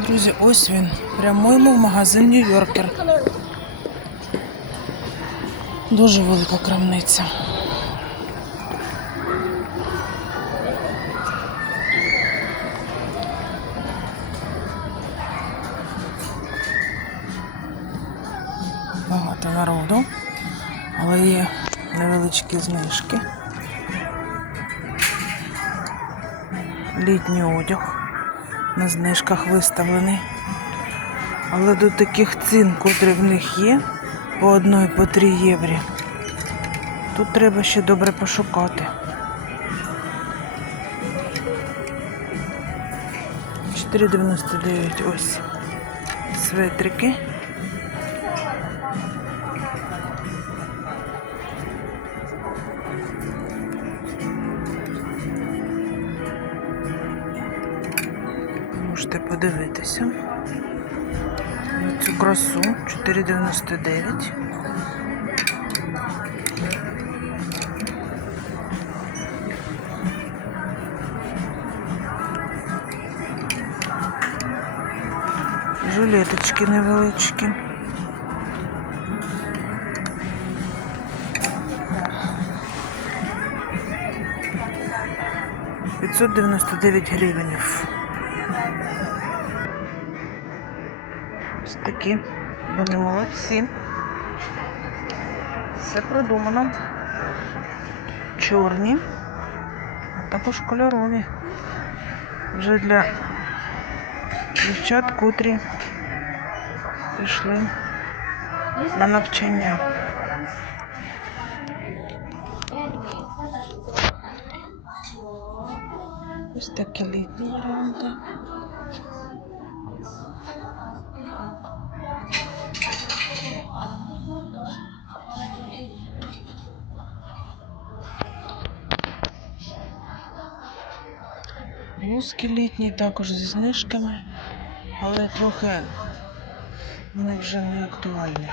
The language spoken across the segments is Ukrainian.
Друзі, ось він. Прямуємо в магазин Нью-Йоркер. Дуже велика крамниця. Багато народу, але є невеличкі знижки. Літній одяг на знижках виставлений. Але до таких цін, котрі в них є, по одної по 3 євро. Тут треба ще добре пошукати. 4,99 ось светрики. Можете подивитися на цю красу 4,99. Жилеточки невеличкі. П'ятсот дев'яносто дев'ять гривенів. Такі. Вони молодці. Все продумано. Чорні, а також кольорові. Вже для дівчат, котрі пішли на навчання. Ось такі літні варіанти. Блузки літні також зі знижками, але трохи вони вже не актуальні.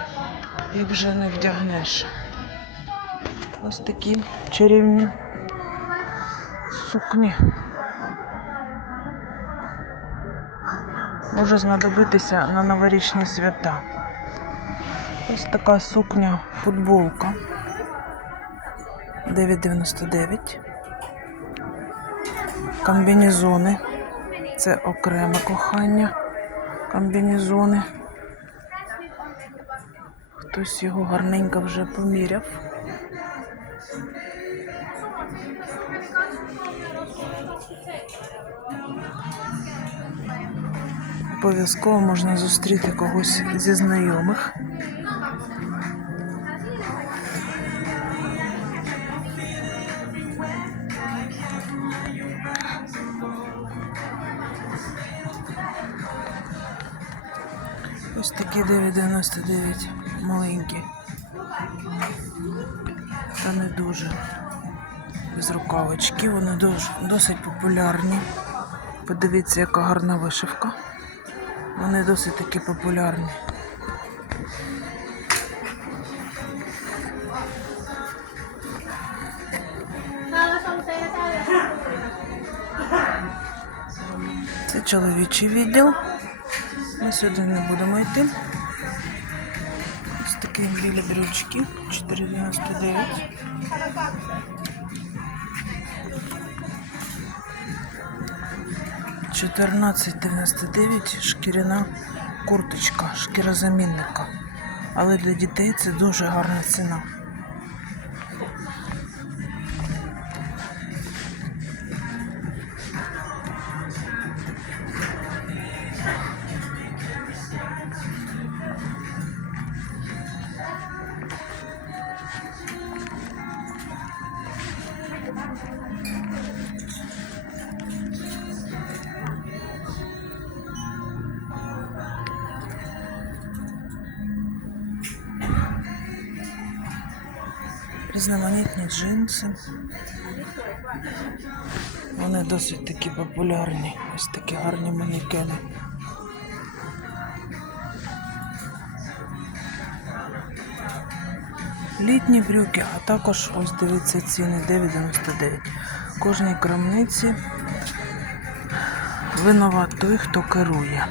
Їх вже не вдягнеш. Ось такі чарівні сукні. Може знадобитися на новорічні свята. Ось така сукня футболка. 9,99. Комбінезони. Це окреме кохання. Комбінезони. Хтось його гарненько вже поміряв. Обов'язково можна зустріти когось зі знайомих. Ось такі 9,99 маленькі. Та не дуже. Без рукавички, вони дуже, досить популярні. Подивіться, яка гарна вишивка. Вони досить таки популярні. Це чоловічий відділ. Ми сюди не будемо йти. Ось такі білі брючки 4,99. Чотирнадцять дев'яносто дев'ять шкіряна курточка, шкірозамінника. Але для дітей це дуже гарна ціна. Різноманітні джинси. Вони досить такі популярні. Ось такі гарні манекени. Літні брюки, а також ось дивіться ціни 9,99. Кожній крамниці винуват той, хто керує.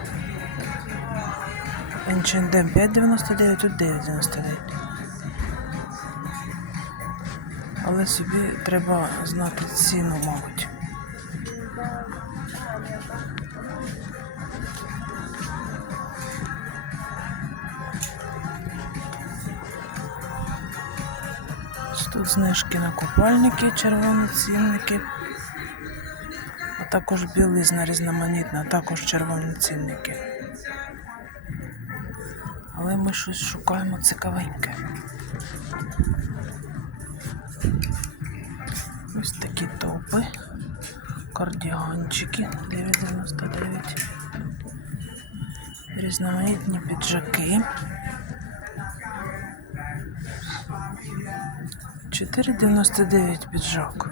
H&M 5,99, тут 9,99. Але собі треба знати ціну, мабуть. Тут знижки на купальники, червоні цінники. А також білизна різноманітна, а також червоні цінники. Але ми щось шукаємо цікавеньке. Ось такі топи, кардіганчики 9,99. Різноманітні піджаки. 4,99 піджак.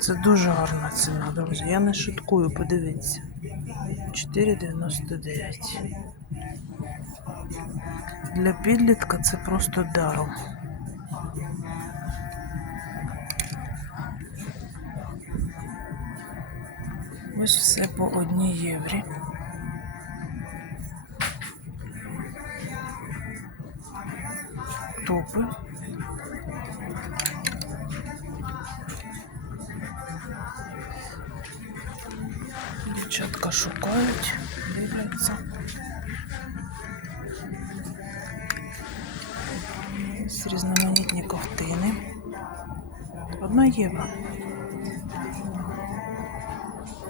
Це дуже гарна ціна, друзі. Я не шуткую, подивіться. 4,99. Для підлітка це просто даром. Ось все по одній єврі. Топи. Дівчатка шукають, дивляться. Різноманітні ковтини. Одна євро.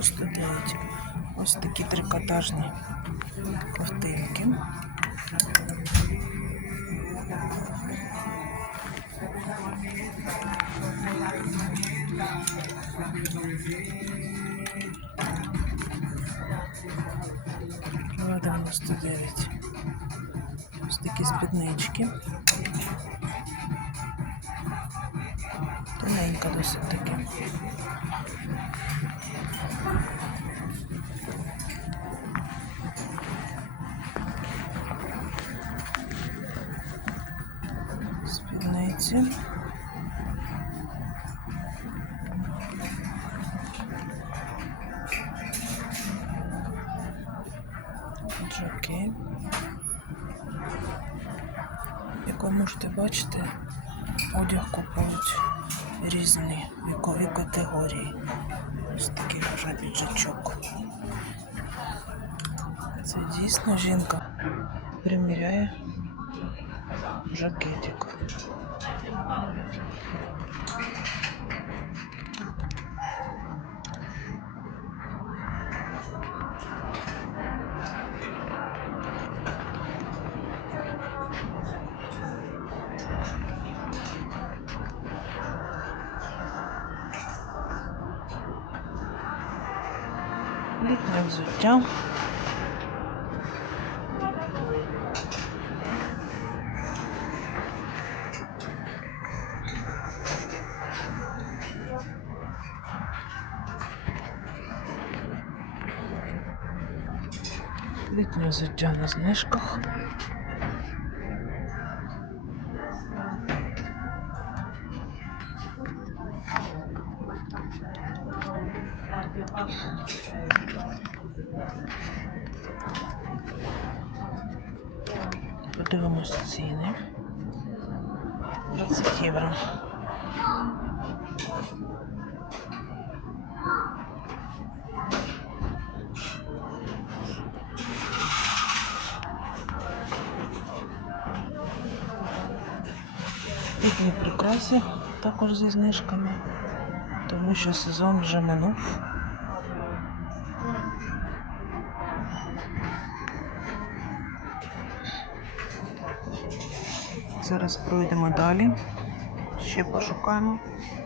99. Ось такі трикотажні ковтинки. Два 99. Ось такі спіднички. Тоненька досить таки. Спідниці. Піджаки. Як ви можете бачити, одяг купують різні вікові категорії. Ось такий вже піджачок. Це дійсно жінка приміряє жакетик. Літнє взуття. Літнє взуття на знижках. Подивимось ціни. 20 євро. Літні прикраси також зі знижками, тому що сезон вже минув. Зараз пройдемо далі. Ще пошукаємо.